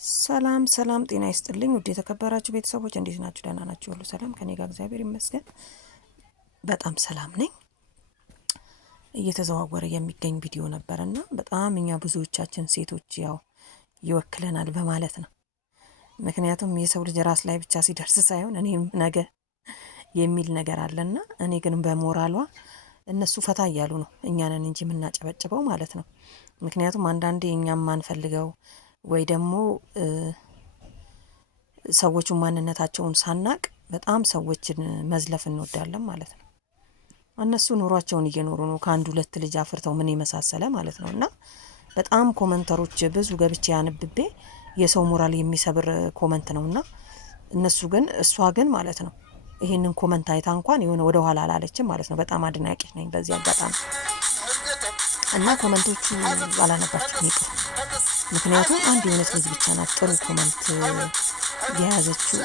ሰላም ሰላም ጤና ይስጥልኝ ውድ የተከበራችሁ ቤተሰቦች እንዴት ናችሁ? ደህና ናችሁ? ሁሉ ሰላም ከኔ ጋር እግዚአብሔር ይመስገን በጣም ሰላም ነኝ። እየተዘዋወረ የሚገኝ ቪዲዮ ነበርና በጣም እኛ ብዙዎቻችን ሴቶች ያው ይወክለናል በማለት ነው። ምክንያቱም የሰው ልጅ ራስ ላይ ብቻ ሲደርስ ሳይሆን እኔም ነገ የሚል ነገር አለና እኔ ግን በሞራሏ እነሱ ፈታ እያሉ ነው እኛንን እንጂ የምናጨበጭበው ማለት ነው። ምክንያቱም አንዳንዴ እኛም ማንፈልገው ወይ ደግሞ ሰዎቹ ማንነታቸውን ሳናቅ በጣም ሰዎችን መዝለፍ እንወዳለን ማለት ነው። እነሱ ኑሯቸውን እየኖሩ ነው ከአንድ ሁለት ልጅ አፍርተው ምን የመሳሰለ ማለት ነው። እና በጣም ኮመንተሮች ብዙ ገብቼ ያንብቤ የሰው ሞራል የሚሰብር ኮመንት ነውና እነሱ ግን እሷ ግን ማለት ነው ይሄንን ኮመንት አይታ እንኳን የሆነ ወደ ኋላ አላለችም ማለት ነው። በጣም አድናቂ ነኝ በዚህ አጋጣሚ እና ኮመንቶቹ አላነባችሁም ይቅር። ምክንያቱም አንድ የሆነች ልጅ ብቻ ናት ጥሩ ኮመንት የያዘችው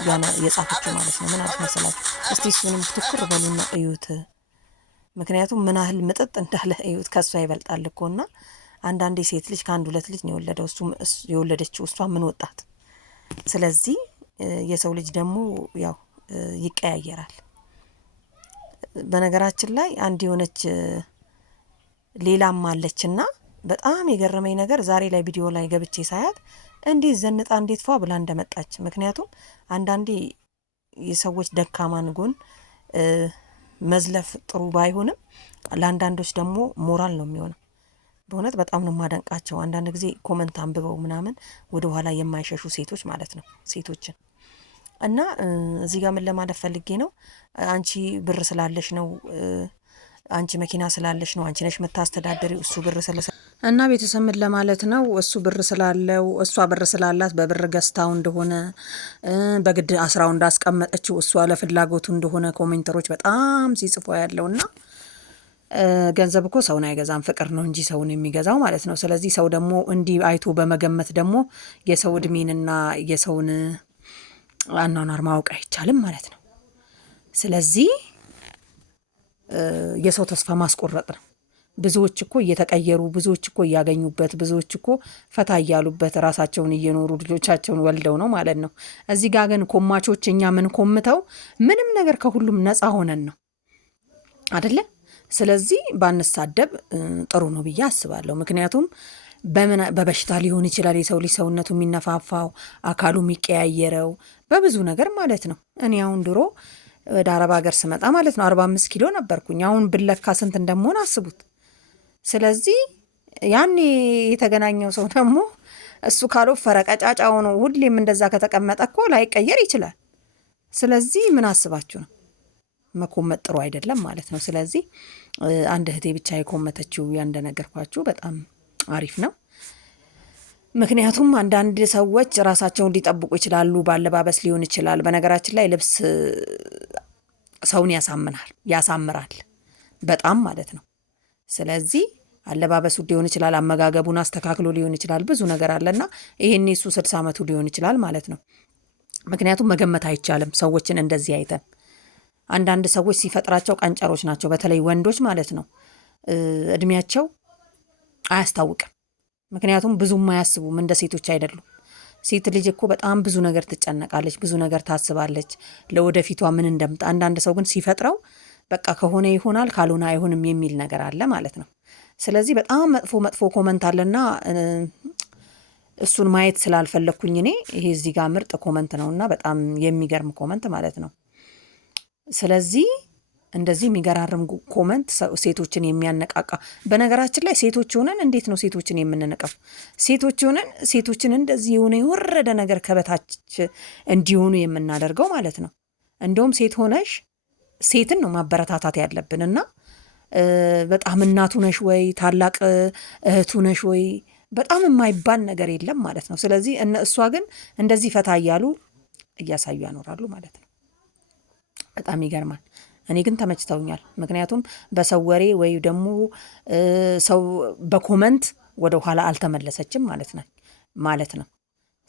የጻፈችው ማለት ነው። ምን አልሽ መሰላችሁ? እስቲ እሱንም ትኩር በሉና እዩት። ምክንያቱም ምን ያህል ምጥጥ እንዳለ እዩት። ከሷ ይበልጣል እኮና አንዳንዴ ሴት ልጅ ከአንድ ሁለት ልጅ ነው የወለደው እሱ የወለደችው እሷ ምን ወጣት። ስለዚህ የሰው ልጅ ደግሞ ያው ይቀያየራል። በነገራችን ላይ አንድ የሆነች ሌላም አለችና በጣም የገረመኝ ነገር ዛሬ ላይ ቪዲዮ ላይ ገብቼ ሳያት እንዴት ዘንጣ እንዴት ፏ ብላ እንደመጣች። ምክንያቱም አንዳንዴ የሰዎች ደካማን ጎን መዝለፍ ጥሩ ባይሆንም ለአንዳንዶች ደግሞ ሞራል ነው የሚሆነው። በእውነት በጣም ነው ማደንቃቸው። አንዳንድ ጊዜ ኮመንት አንብበው ምናምን ወደ ኋላ የማይሸሹ ሴቶች ማለት ነው ሴቶችን እና እዚህ ጋር ምን ለማለት ፈልጌ ነው፣ አንቺ ብር ስላለሽ ነው፣ አንቺ መኪና ስላለሽ ነው፣ አንቺ ነሽ የምታስተዳደሪው፣ እሱ ብር እና ቤተሰብ ምን ለማለት ነው፣ እሱ ብር ስላለው እሷ ብር ስላላት በብር ገዝታው እንደሆነ በግድ አስራው እንዳስቀመጠችው እሷ ለፍላጎቱ እንደሆነ ኮሜንተሮች በጣም ሲጽፉ ያለውና ገንዘብ እኮ ሰውን አይገዛም፣ ፍቅር ነው እንጂ ሰውን የሚገዛው ማለት ነው። ስለዚህ ሰው ደግሞ እንዲህ አይቶ በመገመት ደግሞ የሰው እድሜንና የሰውን አኗኗር ማወቅ አይቻልም ማለት ነው። ስለዚህ የሰው ተስፋ ማስቆረጥ ነው። ብዙዎች እኮ እየተቀየሩ፣ ብዙዎች እኮ እያገኙበት፣ ብዙዎች እኮ ፈታ እያሉበት ራሳቸውን እየኖሩ ልጆቻቸውን ወልደው ነው ማለት ነው። እዚህ ጋር ግን ኮማቾች እኛ ምን ኮምተው ምንም ነገር ከሁሉም ነፃ ሆነን ነው አይደለ? ስለዚህ ባንሳደብ ጥሩ ነው ብዬ አስባለሁ። ምክንያቱም በበሽታ ሊሆን ይችላል የሰው ልጅ ሰውነቱ የሚነፋፋው አካሉ የሚቀያየረው በብዙ ነገር ማለት ነው። እኔ አሁን ድሮ ወደ አረብ ሀገር ስመጣ ማለት ነው 45 ኪሎ ነበርኩኝ። አሁን ብለካ ስንት እንደምሆን አስቡት። ስለዚህ ያኔ የተገናኘው ሰው ደግሞ እሱ ካልወፈረ ቀጫጫው ነው ሁሌም እንደዛ ከተቀመጠ እኮ ላይቀየር ይችላል። ስለዚህ ምን አስባችሁ ነው? መኮመት ጥሩ አይደለም ማለት ነው። ስለዚህ አንድ እህቴ ብቻ የኮመተችው እንደነገርኳችሁ በጣም አሪፍ ነው። ምክንያቱም አንዳንድ ሰዎች ራሳቸውን ሊጠብቁ ይችላሉ፣ ባለባበስ ሊሆን ይችላል። በነገራችን ላይ ልብስ ሰውን ያሳምራል በጣም ማለት ነው። ስለዚህ አለባበሱ ሊሆን ይችላል፣ አመጋገቡን አስተካክሎ ሊሆን ይችላል፣ ብዙ ነገር አለና ይሄን እሱ 60 ዓመቱ ሊሆን ይችላል ማለት ነው። ምክንያቱም መገመት አይቻልም ሰዎችን እንደዚህ አይተን። አንዳንድ ሰዎች ሲፈጥራቸው ቀንጨሮች ናቸው፣ በተለይ ወንዶች ማለት ነው። እድሜያቸው አያስታውቅም። ምክንያቱም ብዙም አያስቡም፣ እንደ ሴቶች አይደሉም። ሴት ልጅ እኮ በጣም ብዙ ነገር ትጨነቃለች፣ ብዙ ነገር ታስባለች፣ ለወደፊቷ ምን እንደምጣ። አንዳንድ ሰው ግን ሲፈጥረው በቃ ከሆነ ይሆናል ካልሆነ አይሆንም የሚል ነገር አለ ማለት ነው። ስለዚህ በጣም መጥፎ ኮመንት አለና እሱን ማየት ስላልፈለኩኝ እኔ ይሄ እዚህ ጋር ምርጥ ኮመንት ነውና በጣም የሚገርም ኮመንት ማለት ነው። ስለዚህ እንደዚህ የሚገራርም ኮመንት ሴቶችን የሚያነቃቃ። በነገራችን ላይ ሴቶች ሆነን እንዴት ነው ሴቶችን የምንነቀፍ? ሴቶች ሆነን ሴቶችን እንደዚህ የሆነ የወረደ ነገር ከበታች እንዲሆኑ የምናደርገው ማለት ነው። እንደውም ሴት ሆነሽ ሴትን ነው ማበረታታት ያለብን እና በጣም እናቱ ነሽ ወይ ታላቅ እህቱ ነሽ ወይ በጣም የማይባል ነገር የለም ማለት ነው። ስለዚህ እሷ ግን እንደዚህ ፈታ እያሉ እያሳዩ ያኖራሉ ማለት ነው። በጣም ይገርማል። እኔ ግን ተመችተውኛል። ምክንያቱም በሰው ወሬ ወይ ደግሞ ሰው በኮመንት ወደ ኋላ አልተመለሰችም ማለት ነው።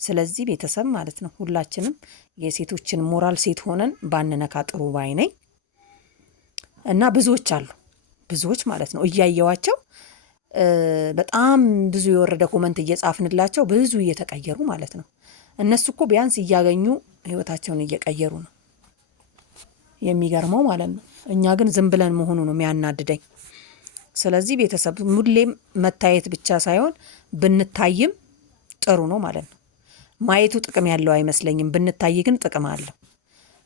ስለዚህ ቤተሰብ ማለት ነው ሁላችንም የሴቶችን ሞራል ሴት ሆነን ባንነካ ጥሩ ባይ ነኝ። እና ብዙዎች ማለት ነው እያየዋቸው በጣም ብዙ የወረደ ኮመንት እየጻፍንላቸው ብዙ እየተቀየሩ ማለት ነው። እነሱ እኮ ቢያንስ እያገኙ ህይወታቸውን እየቀየሩ ነው። የሚገርመው ማለት ነው። እኛ ግን ዝም ብለን መሆኑ ነው የሚያናድደኝ። ስለዚህ ቤተሰብ ሁሌም መታየት ብቻ ሳይሆን ብንታይም ጥሩ ነው ማለት ነው። ማየቱ ጥቅም ያለው አይመስለኝም፣ ብንታይ ግን ጥቅም አለው።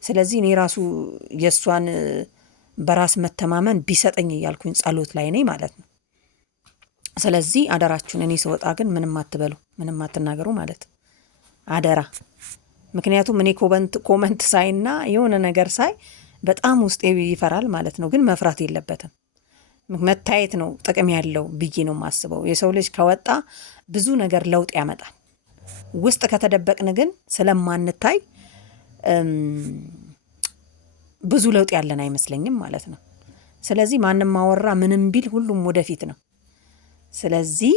ስለዚህ እኔ ራሱ የእሷን በራስ መተማመን ቢሰጠኝ እያልኩኝ ጸሎት ላይ ነኝ ማለት ነው። ስለዚህ አደራችሁን፣ እኔ ስወጣ ግን ምንም አትበሉ፣ ምንም አትናገሩ ማለት አደራ። ምክንያቱም እኔ ኮመንት ሳይና የሆነ ነገር ሳይ በጣም ውስጤ ይፈራል ማለት ነው። ግን መፍራት የለበትም፣ መታየት ነው ጥቅም ያለው ብዬ ነው የማስበው። የሰው ልጅ ከወጣ ብዙ ነገር ለውጥ ያመጣል። ውስጥ ከተደበቅን ግን ስለማንታይ ብዙ ለውጥ ያለን አይመስለኝም ማለት ነው። ስለዚህ ማንም አወራ ምንም ቢል ሁሉም ወደፊት ነው። ስለዚህ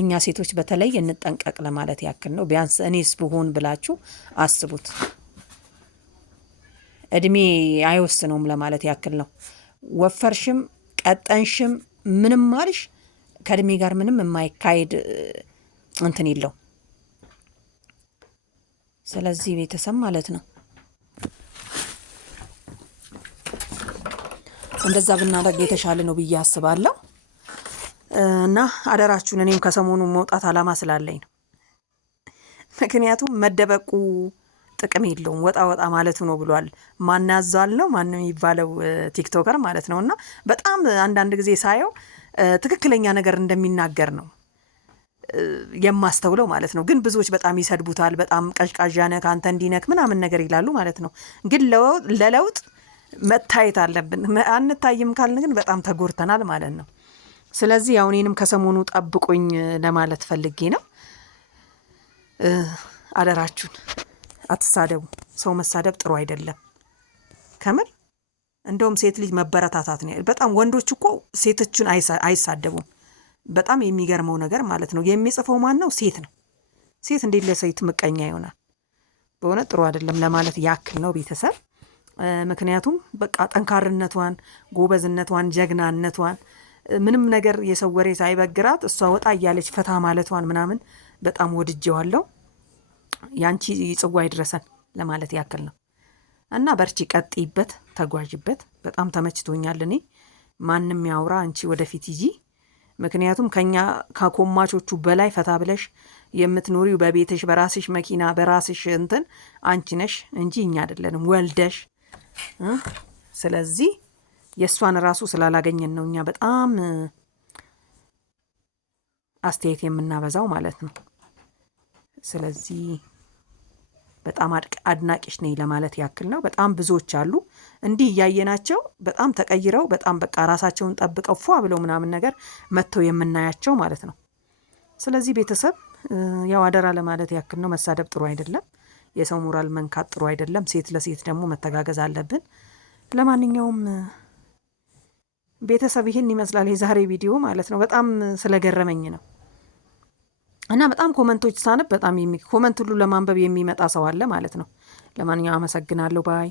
እኛ ሴቶች በተለይ እንጠንቀቅ ለማለት ያክል ነው። ቢያንስ እኔስ ብሆን ብላችሁ አስቡት። እድሜ አይወስነውም ለማለት ያክል ነው። ወፈርሽም ቀጠንሽም ምንም አልሽ ከእድሜ ጋር ምንም የማይካሄድ እንትን የለው። ስለዚህ ቤተሰብ ማለት ነው እንደዛ ብናደርግ የተሻለ ነው ብዬ አስባለሁ። እና አደራችሁን፣ እኔም ከሰሞኑ መውጣት አላማ ስላለኝ ነው። ምክንያቱም መደበቁ ጥቅም የለውም፣ ወጣ ወጣ ማለቱ ነው ብሏል። ማናዛል ነው ማን የሚባለው ቲክቶከር ማለት ነው። እና በጣም አንዳንድ ጊዜ ሳየው ትክክለኛ ነገር እንደሚናገር ነው የማስተውለው ማለት ነው። ግን ብዙዎች በጣም ይሰድቡታል። በጣም ቀዥቃዣ ነህ አንተ እንዲነክ ምናምን ነገር ይላሉ ማለት ነው። ግን ለለውጥ መታየት አለብን። አንታይም ካልን ግን በጣም ተጎርተናል ማለት ነው። ስለዚህ ያው እኔንም ከሰሞኑ ጠብቁኝ ለማለት ፈልጌ ነው። አደራችሁን አትሳደቡ። ሰው መሳደብ ጥሩ አይደለም ከምር። እንደውም ሴት ልጅ መበረታታት ነው። በጣም ወንዶች እኮ ሴቶችን አይሳደቡም። በጣም የሚገርመው ነገር ማለት ነው። የሚጽፈው ማን ነው? ሴት ነው። ሴት እንዴት ለሴት ምቀኛ ይሆናል? በእውነት ጥሩ አይደለም ለማለት ያክል ነው ቤተሰብ። ምክንያቱም በቃ ጠንካርነቷን፣ ጎበዝነቷን፣ ጀግናነቷን ምንም ነገር የሰው ወሬ ሳይበግራት እሷ ወጣ እያለች ፈታ ማለቷን ምናምን በጣም ወድጄዋለሁ። ያንቺ ጽዋ ይድረሰን ለማለት ያክል ነው። እና በርቺ፣ ቀጥይበት፣ ተጓዥበት። በጣም ተመችቶኛል። እኔ ማንም ያውራ፣ አንቺ ወደፊት ይጂ። ምክንያቱም ከኛ ከኮማቾቹ በላይ ፈታ ብለሽ የምትኖሪው በቤትሽ በራስሽ መኪና በራስሽ እንትን አንቺ ነሽ እንጂ እኛ አይደለንም ወልደሽ። ስለዚህ የእሷን ራሱ ስላላገኘን ነው እኛ በጣም አስተያየት የምናበዛው ማለት ነው። ስለዚህ በጣም አድናቂሽ ነኝ ለማለት ያክል ነው። በጣም ብዙዎች አሉ እንዲህ እያየናቸው በጣም ተቀይረው በጣም በቃ ራሳቸውን ጠብቀው ፏ ብለው ምናምን ነገር መጥተው የምናያቸው ማለት ነው። ስለዚህ ቤተሰብ ያው አደራ ለማለት ያክል ነው። መሳደብ ጥሩ አይደለም። የሰው ሞራል መንካት ጥሩ አይደለም። ሴት ለሴት ደግሞ መተጋገዝ አለብን። ለማንኛውም ቤተሰብ ይህን ይመስላል የዛሬ ቪዲዮ ማለት ነው። በጣም ስለገረመኝ ነው። እና በጣም ኮመንቶች ሳነብ በጣም ኮመንት ሁሉ ለማንበብ የሚመጣ ሰው አለ ማለት ነው። ለማንኛውም አመሰግናለሁ ባይ